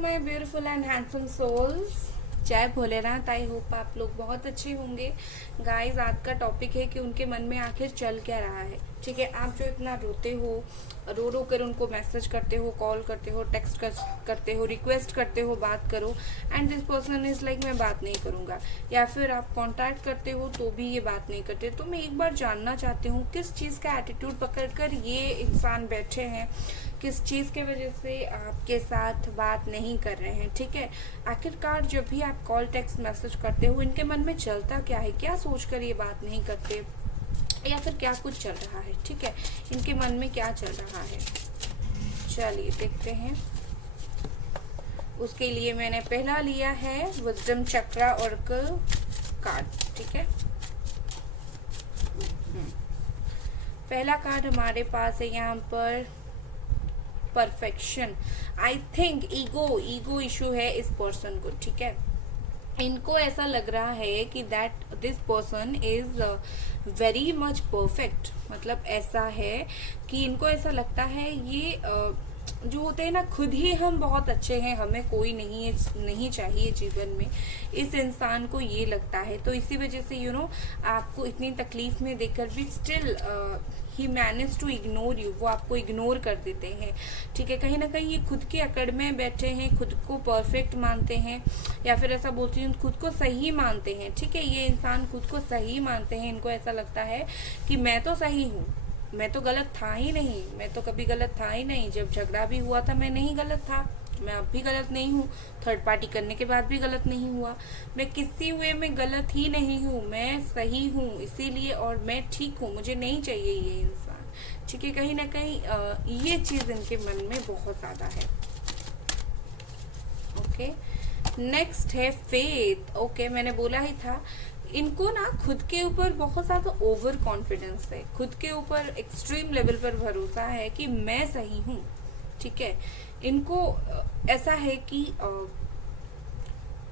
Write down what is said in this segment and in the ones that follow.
My beautiful and handsome souls, जय Bholenath. I hope आप लोग बहुत अच्छे होंगे। गाइस, आज का टॉपिक है कि उनके मन में आखिर चल क्या रहा है। ठीक है, आप जो इतना रोते हो, रो रो कर उनको मैसेज करते हो, कॉल करते हो, टेक्स्ट करते हो, रिक्वेस्ट करते हो बात करो, and this person is like मैं बात नहीं करूंगा, या फिर आप कांटेक्ट करते हो तो भी ये बात नहीं करते। तो मैं एक बार जानना चाहती हूँ किस चीज़ का एटीट्यूड पकड़कर ये इंसान बैठे हैं, किस चीज़ के वजह से आपके साथ बात नहीं कर रहे हैं। ठीक है, आखिरकार जब भी आप कॉल टेक्स्ट मैसेज करते हो, इनके मन में चलता क्या है, क्या सोचकर ये बात नहीं करते, या फिर क्या कुछ चल रहा है। ठीक है, इनके मन में क्या चल रहा है, चलिए देखते हैं। उसके लिए मैंने पहला लिया है विजडम चक्रा ऑरेकल कार्ड। ठीक है, पहला कार्ड हमारे पास है यहाँ पर perfection. I think ego issue है इस पर्सन को। ठीक है, इनको ऐसा लग रहा है कि that this person is very much perfect. मतलब ऐसा है कि इनको ऐसा लगता है ये जो होते हैं ना, खुद ही हम बहुत अच्छे हैं, हमें कोई नहीं चाहिए जीवन में। इस इंसान को ये लगता है, तो इसी वजह से आपको इतनी तकलीफ में देकर भी still he manage to ignore you. वो आपको इग्नोर कर देते हैं। ठीक है, कहीं ना कहीं ये खुद के अकड़ में बैठे हैं, खुद को परफेक्ट मानते हैं, या फिर ऐसा बोलती हूँ खुद को सही मानते हैं। ठीक है, ये इंसान खुद को सही मानते हैं। इनको ऐसा लगता है कि मैं तो सही हूँ, मैं तो गलत था ही नहीं, मैं तो कभी गलत था ही नहीं। जब झगड़ा भी हुआ था मैं नहीं गलत था, मैं अब भी गलत नहीं हूँ, थर्ड पार्टी करने के बाद भी गलत नहीं हुआ, मैं किसी वे में गलत ही नहीं हूँ, मैं सही हूँ इसीलिए, और मैं ठीक हूँ, मुझे नहीं चाहिए ये इंसान। ठीक है, कहीं ना कहीं ये चीज इनके मन में बहुत ज्यादा है। ओके, नेक्स्ट है फेथ। ओके, मैंने बोला ही था इनको ना खुद के ऊपर बहुत ज्यादा ओवर कॉन्फिडेंस है, खुद के ऊपर एक्सट्रीम लेवल पर भरोसा है कि मैं सही हूँ। ठीक है, इनको ऐसा है कि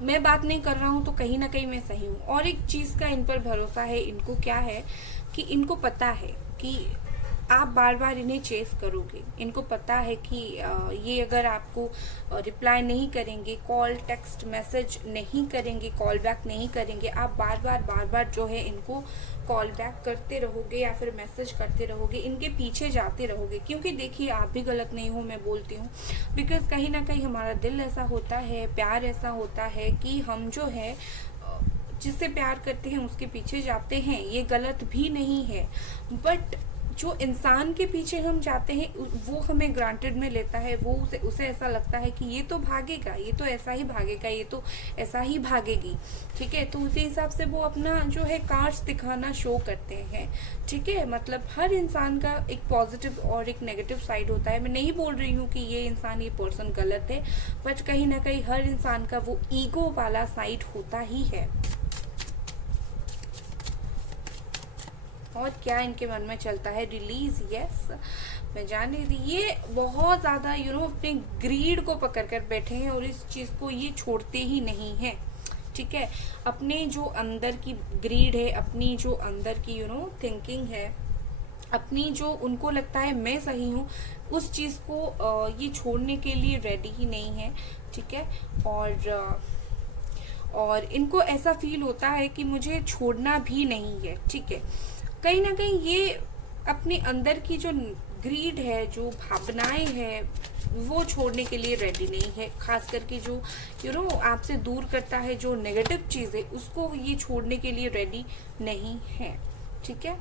मैं बात नहीं कर रहा हूँ तो कहीं ना कहीं मैं सही हूँ। और एक चीज का इन पर भरोसा है, इनको क्या है कि इनको पता है कि आप बार बार इन्हें चेस करोगे। इनको पता है कि ये अगर आपको रिप्लाई नहीं करेंगे, कॉल टेक्स्ट मैसेज नहीं करेंगे, कॉल बैक नहीं करेंगे, आप बार बार जो है इनको कॉल बैक करते रहोगे या फिर मैसेज करते रहोगे, इनके पीछे जाते रहोगे। क्योंकि देखिए, आप भी गलत नहीं हो, मैं बोलती हूँ, बिकॉज कहीं ना कहीं हमारा दिल ऐसा होता है, प्यार ऐसा होता है कि हम जो है जिससे प्यार करते हैं उसके पीछे जाते हैं। ये गलत भी नहीं है, बट जो इंसान के पीछे हम जाते हैं वो हमें ग्रांटेड में लेता है। वो उसे ऐसा लगता है कि ये तो भागेगा, ये तो ऐसा ही भागेगा, ये तो ऐसा ही भागेगी। ठीक है, तो उसी हिसाब से वो अपना जो है कार्ड्स दिखाना शो करते हैं। ठीक है, मतलब हर इंसान का एक पॉजिटिव और एक नेगेटिव साइड होता है। मैं नहीं बोल रही हूँ कि ये इंसान, ये पर्सन गलत है, बट कहीं ना कहीं हर इंसान का वो ईगो वाला साइड होता ही है। और क्या इनके मन में चलता है, रिलीज। यस, मैं जान रही थी ये बहुत ज्यादा अपने ग्रीड को पकड़ कर बैठे हैं, और इस चीज को ये छोड़ते ही नहीं है। ठीक है, अपने जो अंदर की ग्रीड है, अपनी जो अंदर की थिंकिंग है, अपनी जो उनको लगता है मैं सही हूँ, उस चीज को ये छोड़ने के लिए रेडी ही नहीं है। ठीक है, और इनको ऐसा फील होता है कि मुझे छोड़ना भी नहीं है। ठीक है, कहीं ना कहीं ये अपने अंदर की जो ग्रीड है, जो भावनाएं है, वो छोड़ने के लिए रेडी नहीं है। खास करके जो आपसे दूर करता है, जो नेगेटिव चीज है, उसको ये छोड़ने के लिए रेडी नहीं है। ठीक है,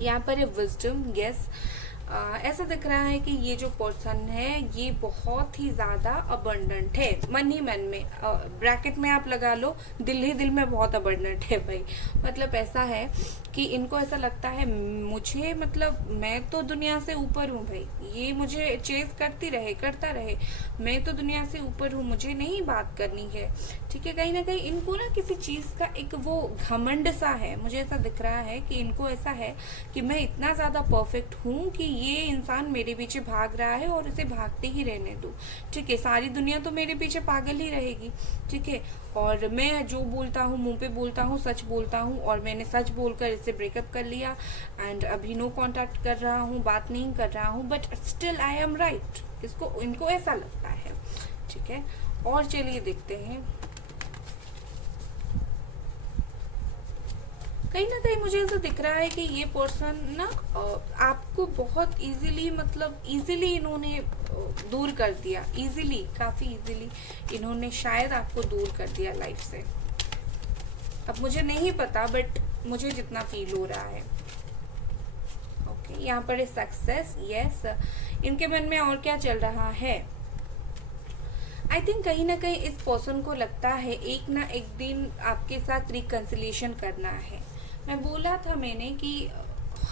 यहाँ पर है विजडम। यस, ऐसा दिख रहा है कि ये जो पर्सन है ये बहुत ही ज्यादा अबंडेंट है, मन ही मन में, ब्रैकेट में आप लगा लो, दिल ही दिल में बहुत अबंडेंट है भाई। मतलब ऐसा है कि इनको ऐसा लगता है मुझे, मतलब मैं तो दुनिया से ऊपर हूँ भाई, ये मुझे चेस करता रहे, मैं तो दुनिया से ऊपर हूँ, मुझे नहीं बात करनी है। ठीक है, कहीं ना कहीं इनको ना किसी चीज का एक वो घमंड सा है। मुझे ऐसा दिख रहा है कि इनको ऐसा है कि मैं इतना ज्यादा परफेक्ट हूँ कि ये इंसान मेरे पीछे भाग रहा है और इसे भागते ही रहने दो। ठीक है, सारी दुनिया तो मेरे पीछे पागल ही रहेगी। ठीक है, और मैं जो बोलता हूँ, मुंह पे बोलता हूँ, सच बोलता हूँ, और मैंने सच बोलकर इससे ब्रेकअप कर लिया, एंड अभी नो कांटेक्ट कर रहा हूँ, बात नहीं कर रहा हूँ, but still I am right. इनको ऐसा लगता है। ठीक है। और चलिए देखते हैं, कहीं ना कहीं मुझे ऐसा दिख रहा है कि ये पर्सन ना आपको बहुत इजीली, मतलब इजीली इन्होंने दूर कर दिया, इजीली, काफी इजीली इन्होंने शायद आपको दूर कर दिया लाइफ से। अब मुझे नहीं पता, बट मुझे जितना फील हो रहा है। ओके, यहाँ पर सक्सेस, यस। इनके मन में और क्या चल रहा है? आई थिंक कहीं ना कहीं इस पर्सन को लगता है एक ना एक दिन आपके साथ रिकंसिलिएशन करना है। मैं बोला था मैंने कि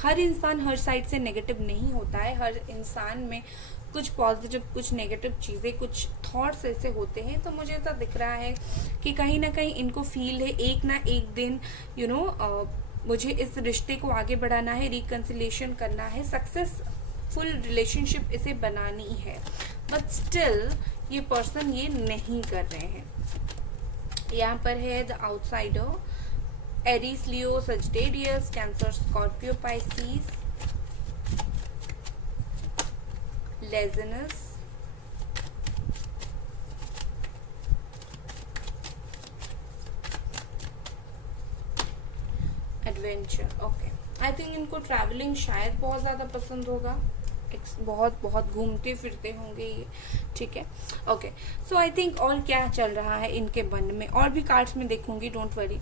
हर इंसान हर साइड से नेगेटिव नहीं होता है, हर इंसान में कुछ पॉजिटिव, कुछ नेगेटिव चीज़ें, कुछ थॉट्स ऐसे होते हैं। तो मुझे ऐसा दिख रहा है कि कहीं ना कहीं इनको फील है एक ना एक दिन मुझे इस रिश्ते को आगे बढ़ाना है, रिकंसिलिएशन करना है, सक्सेसफुल रिलेशनशिप इसे बनानी है। बट स्टिल ये पर्सन ये नहीं कर रहे हैं। यहाँ पर है the outsider, Aries, Leo, Sagittarius, Cancer, Scorpio, Pisces, laziness, adventure. Okay, I think इनको ट्रैवलिंग शायद बहुत ज़्यादा पसंद होगा, बहुत बहुत घूमते फिरते होंगे ये, ठीक है। ओके, सो आई थिंक और क्या चल रहा है इनके मन में, और भी कार्ड्स में देखूंगी, डोंट वरी।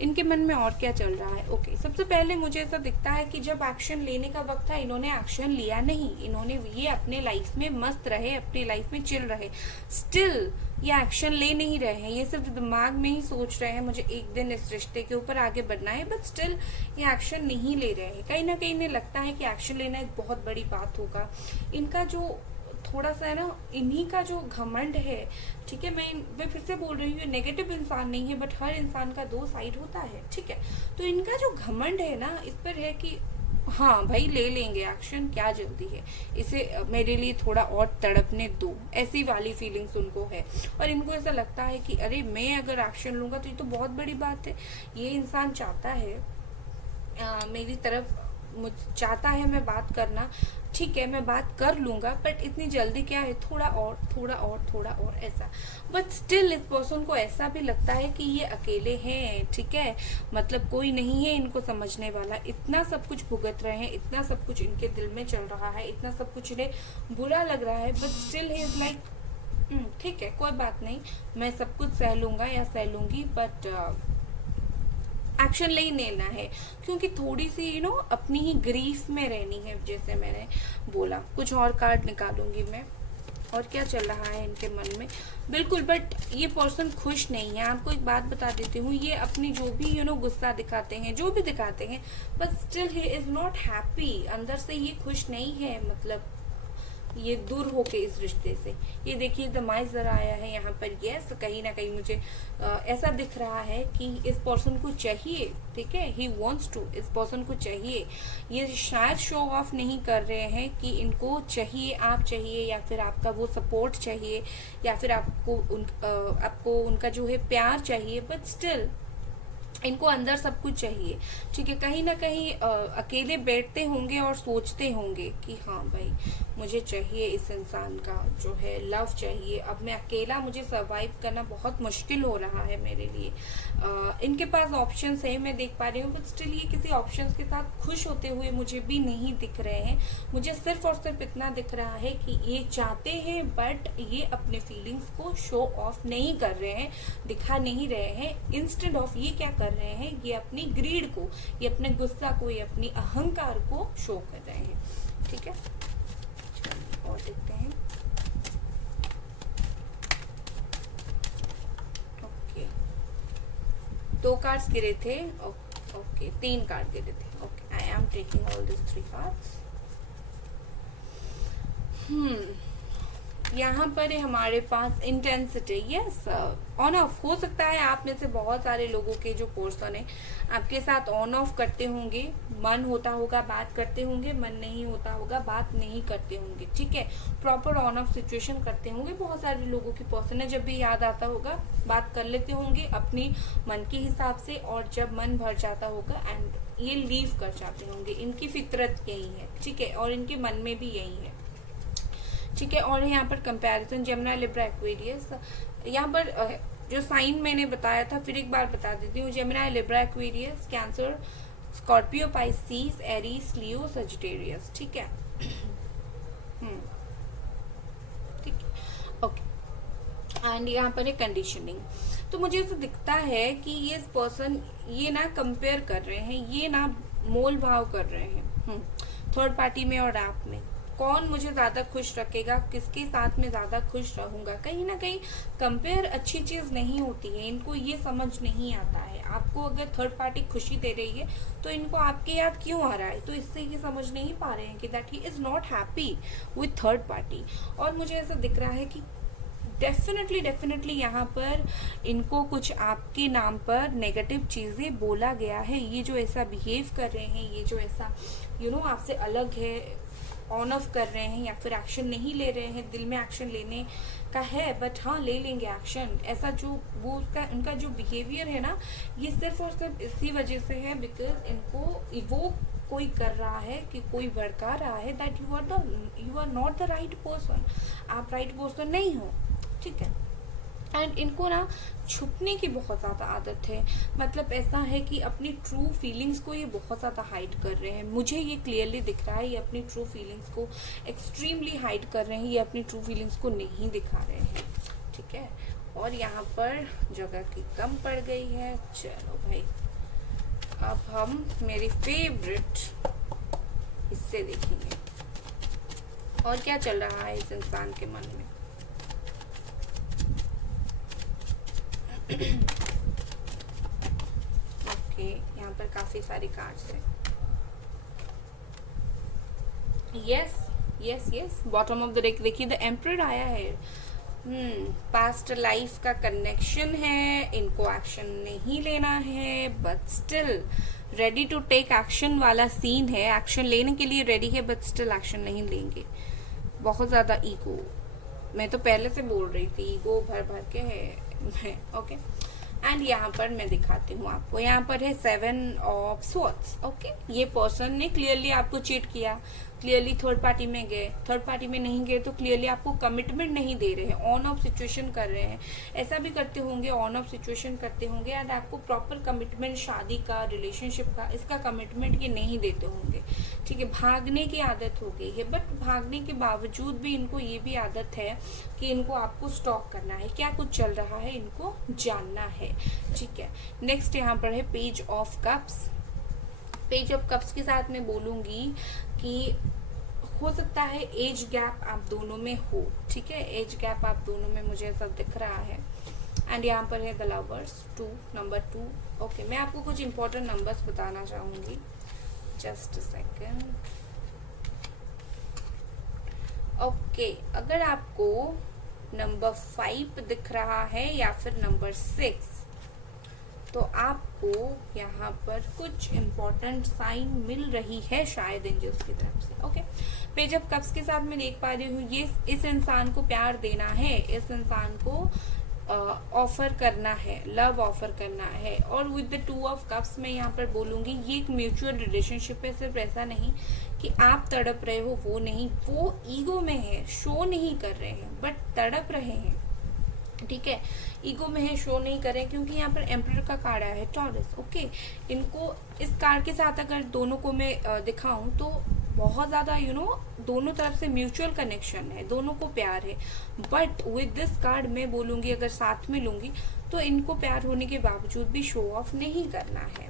इनके मन में और क्या चल रहा है? ओके, सबसे पहले मुझे ऐसा दिखता है कि जब एक्शन लेने का वक्त था इन्होंने एक्शन लिया नहीं। इन्होंने ये अपने लाइफ में मस्त रहे, अपने लाइफ में चिल रहे, स्टिल ये एक्शन ले नहीं रहे हैं। ये सिर्फ दिमाग में ही सोच रहे हैं मुझे एक दिन इस रिश्ते के ऊपर आगे बढ़ना है, बट स्टिल ये एक्शन नहीं ले रहे हैं। कहीं ना कहीं इन्हें लगता है कि एक्शन लेना एक बहुत बड़ी बात होगा। इनका जो थोड़ा सा है ना, इन्हीं का जो घमंड है, ठीक है, मैं फिर से बोल रही हूँ, नेगेटिव इंसान नहीं है, बट हर इंसान का दो साइड होता है, ठीक है। तो इनका जो घमंड है ना, इस पर है कि हाँ भाई ले लेंगे एक्शन, क्या जल्दी है, इसे मेरे लिए थोड़ा और तड़पने दो, ऐसी वाली फीलिंग्स उनको है। और इनको ऐसा लगता है कि अरे मैं अगर एक्शन लूंगा तो ये तो बहुत बड़ी बात है। ये इंसान चाहता है मेरी तरफ, चाहता है मैं बात करना, ठीक है मैं बात कर लूंगा, बट इतनी जल्दी क्या है, थोड़ा और थोड़ा और थोड़ा और ऐसा। बट स्टिल इस पर्सन को ऐसा भी लगता है कि ये अकेले हैं, ठीक है, मतलब कोई नहीं है इनको समझने वाला। इतना सब कुछ भुगत रहे हैं, इतना सब कुछ इनके दिल में चल रहा है, इतना सब कुछ इन्हें बुरा लग रहा है, but still he is like ठीक है कोई बात नहीं, मैं सब कुछ सह लूंगा या सह लूंगी, बट एक्शन ले ही लेना है, क्योंकि थोड़ी सी अपनी ही ग्रीफ में रहनी है, जैसे मैंने बोला। कुछ और कार्ड निकालूंगी मैं, और क्या चल रहा है इनके मन में। बिल्कुल, बट ये पर्सन खुश नहीं है। आपको एक बात बता देती हूँ, ये अपनी जो भी गुस्सा दिखाते हैं, जो भी दिखाते हैं, but still he is not happy. अंदर से ये खुश नहीं है, मतलब ये दूर होके इस रिश्ते से। ये देखिए द माइजर आया है यहाँ पर, यस, कहीं ना कहीं मुझे ऐसा दिख रहा है कि इस पर्सन को चाहिए, ठीक है, ही वांट्स टू, इस पर्सन को चाहिए। ये शायद शो ऑफ नहीं कर रहे हैं कि इनको चाहिए, आप चाहिए, या फिर आपका वो सपोर्ट चाहिए, या फिर आपको उनका जो है प्यार चाहिए, बट स्टिल इनको अंदर सब कुछ चाहिए, ठीक है। कहीं ना कहीं अकेले बैठते होंगे और सोचते होंगे कि हाँ भाई मुझे चाहिए, इस इंसान का जो है लव चाहिए। अब मैं अकेला, मुझे सरवाइव करना बहुत मुश्किल हो रहा है मेरे लिए। इनके पास ऑप्शंस है, मैं देख पा रही हूँ, बट स्टिल ये किसी ऑप्शंस के साथ खुश होते हुए मुझे भी नहीं दिख रहे हैं। मुझे सिर्फ और सिर्फ इतना दिख रहा है कि ये चाहते हैं, बट ये अपने फीलिंग्स को शो ऑफ नहीं कर रहे हैं, दिखा नहीं रहे हैं। इंस्टेड ऑफ ये क्या कर रहे हैं, ये अपनी ग्रीड को, ये अपने गुस्सा को, ये अपनी अहंकार को शो कर रहे हैं, ठीक है। और देखते हैं, ओके, 2 कार्ड्स गिरे थे, ओके 3 कार्ड गिरे थे, okay, I am taking all this 3 cards. यहाँ पर है हमारे पास इंटेंसिटी, यस, ऑन ऑफ। हो सकता है आप में से बहुत सारे लोगों के जो पर्सन है आपके साथ ऑन ऑफ करते होंगे, मन होता होगा बात करते होंगे, मन नहीं होता होगा बात नहीं करते होंगे, ठीक है, प्रॉपर ऑन ऑफ सिचुएशन करते होंगे। बहुत सारे लोगों की पर्सन है, जब भी याद आता होगा बात कर लेते होंगे अपनी मन के हिसाब से, और जब मन भर जाता होगा एंड ये लीव कर जाते होंगे। इनकी फितरत यही है, ठीक है, और इनके मन में भी यही है। ठीक है। और यहाँ पर कंपैरिजन जेमिनी लिब्रा एक्वेरियस, यहाँ पर जो साइन मैंने बताया था फिर एक बार बता देती हूँ। Gemini Libra Aquarius, Cancer, Scorpio, Pisces, Aries, Leo, Sagittarius. ठीक है, ठीक है, ओके। एंड यहाँ पर है कंडीशनिंग। तो मुझे ऐसा दिखता है कि ये पर्सन ये ना कंपेयर कर रहे हैं, ये ना मोल भाव कर रहे हैं थर्ड पार्टी में और आप में। कौन मुझे ज्यादा खुश रखेगा, किसके साथ में ज्यादा खुश रहूंगा। कहीं ना कहीं कंपेयर अच्छी चीज नहीं होती है, इनको ये समझ नहीं आता है। आपको अगर थर्ड पार्टी खुशी दे रही है तो इनको आपके याद क्यों आ रहा है, तो इससे ये समझ नहीं पा रहे हैं कि that he is not happy with third party. और मुझे ऐसा दिख रहा है कि डेफिनेटली यहाँ पर इनको कुछ आपके नाम पर नेगेटिव चीजें बोला गया है। ये जो ऐसा बिहेव कर रहे हैं, ये जो ऐसा आपसे अलग है, ऑन ऑफ कर रहे हैं या फिर एक्शन नहीं ले रहे हैं, दिल में एक्शन लेने का है बट हाँ ले लेंगे एक्शन, ऐसा जो वो उनका जो बिहेवियर है ना, ये सिर्फ और सिर्फ इसी वजह से है बिकॉज इनको वो कोई कर रहा है कि कोई भड़का रहा है that you are not the right person, आप राइट पर्सन नहीं हो। ठीक है। एंड इनको ना छुपने की बहुत ज़्यादा आदत है, मतलब ऐसा है कि अपनी ट्रू फीलिंग्स को ये बहुत ज़्यादा हाइड कर रहे हैं। मुझे ये क्लियरली दिख रहा है, ये अपनी ट्रू फीलिंग्स को एक्सट्रीमली हाइड कर रहे हैं, ये अपनी ट्रू फीलिंग्स को नहीं दिखा रहे हैं। ठीक है। और यहाँ पर जगह की कम पड़ गई है। चलो भाई, अब हम मेरी फेवरेट हिस्से देखेंगे और क्या चल रहा है इस इंसान के मन में। ओके, यहाँ पर काफी सारी कार्ड्स हैं। Yes yes yes, bottom of the deck देखिए, द एम्परर आया है। पास्ट लाइफ का कनेक्शन है, इनको एक्शन नहीं लेना है but still ready to take action वाला सीन है। एक्शन लेने के लिए रेडी है बट स्टिल एक्शन नहीं लेंगे। बहुत ज्यादा ईगो, मैं तो पहले से बोल रही थी ईगो भर भर के है। ओके। एंड यहाँ पर मैं दिखाती हूँ आपको, यहाँ पर है 7 ऑफ स्वॉर्ड्स। ओके, ये पर्सन ने क्लियरली आपको चीट किया, क्लियरली थर्ड पार्टी में गए, थर्ड पार्टी में नहीं गए तो क्लियरली आपको कमिटमेंट नहीं दे रहे हैं, ऑन ऑफ सिचुएशन कर रहे हैं। ऐसा भी करते होंगे, ऑन ऑफ सिचुएशन करते होंगे एंड आपको प्रॉपर कमिटमेंट, शादी का, रिलेशनशिप का, इसका कमिटमेंट ये नहीं देते होंगे। ठीक है। भागने की आदत हो गई है, बट भागने के बावजूद भी इनको ये भी आदत है कि इनको आपको स्टॉक करना है, क्या कुछ चल रहा है इनको जानना है। ठीक है। नेक्स्ट यहाँ पर है page of cups. Page of cups के साथ मैं बोलूंगी कि हो सकता है एज गैप आप दोनों में हो। ठीक है, एज गैप आप दोनों में मुझे सब दिख रहा है। एंड यहाँ पर है द लवर्स 2, नंबर 2। ओके, मैं आपको कुछ इंपॉर्टेंट नंबर्स बताना चाहूंगी, जस्ट सेकेंड। ओके, अगर आपको नंबर 5 दिख रहा है या फिर नंबर 6 तो आपको यहाँ पर कुछ इम्पोर्टेंट साइन मिल रही है शायद एंजल्स की तरफ से। ओके, पेज ऑफ कप्स के साथ मैं देख पा रही हूँ ये इस इंसान को प्यार देना है, इस इंसान को ऑफर करना है, लव ऑफर करना है। और विद द 2 ऑफ कप्स मैं यहाँ पर बोलूंगी ये एक म्यूचुअल रिलेशनशिप है। सिर्फ ऐसा नहीं कि आप तड़प रहे हो, वो नहीं, वो ईगो में है, शो नहीं कर रहे हैं बट तड़प रहे हैं। ठीक है, ईगो में है, शो नहीं करें क्योंकि यहाँ पर एम्परर का कार्ड आया है, टॉरस। ओके, इनको इस कार्ड के साथ अगर दोनों को मैं दिखाऊं तो बहुत ज्यादा दोनों तरफ से म्यूचुअल कनेक्शन है, दोनों को प्यार है। बट विद दिस कार्ड मैं बोलूंगी अगर साथ में लूंगी तो इनको प्यार होने के बावजूद भी शो ऑफ नहीं करना है।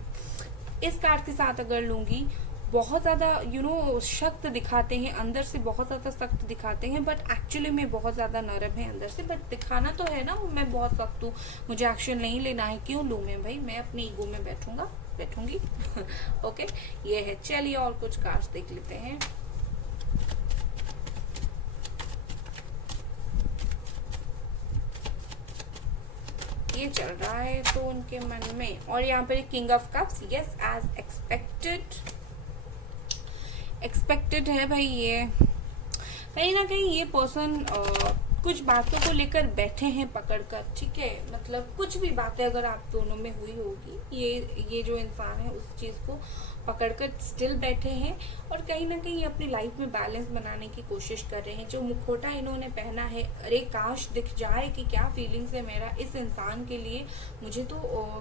इस कार्ड के साथ अगर लूंगी बहुत ज्यादा सख्त दिखाते हैं, अंदर से बहुत ज्यादा सख्त दिखाते हैं बट एक्चुअली में बहुत ज्यादा नरम है अंदर से। बट दिखाना तो है ना मैं बहुत सख्त हूँ, मुझे एक्शन नहीं लेना है, क्यों लूं मैं भाई, मैं अपनी ईगो में बैठूंगी। ओके, ये है। चलिए और कुछ कार्ड्स देख लेते हैं। ये चल रहा है तो उनके मन में। और यहाँ पर king of cups, yes as expected है भाई। ये कहीं ना कहीं ये पर्सन कुछ बातों को लेकर बैठे हैं पकड़कर, ठीक है, मतलब कुछ भी बातें अगर आप दोनों में हुई होगी, ये जो इंसान है उस चीज़ को पकड़कर स्टिल बैठे हैं और कहीं ना कहीं अपनी लाइफ में बैलेंस बनाने की कोशिश कर रहे हैं। जो मुखौटा इन्होंने पहना है, अरे काश दिख जाए कि क्या फीलिंग्स है मेरा इस इंसान के लिए, मुझे तो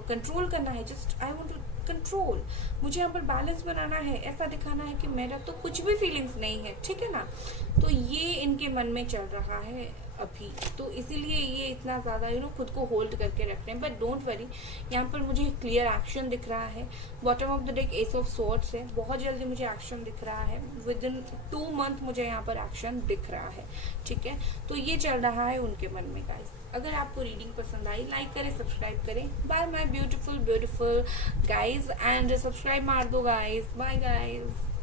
कंट्रोल करना है, just I want to control, मुझे यहाँ पर बैलेंस बनाना है, ऐसा दिखाना है कि मेरा तो कुछ भी फीलिंग्स नहीं है, ठीक है ना। तो ये इनके मन में चल रहा है अभी, तो इसीलिए ये इतना ज़्यादा खुद को होल्ड करके रख रहे हैं। बट डोंट वरी, यहाँ पर मुझे क्लियर एक्शन दिख रहा है। Bottom of the deck S of swords है, बहुत जल्दी मुझे एक्शन दिख रहा है, विद इन 2 मंथ मुझे यहाँ पर एक्शन दिख रहा है, ठीक है। तो ये चल रहा है उनके मन में गाइस। अगर आपको रीडिंग पसंद आई, लाइक करें, सब्सक्राइब करें। Bye my beautiful guys, and subscribe मार दो गाइज। Bye guys.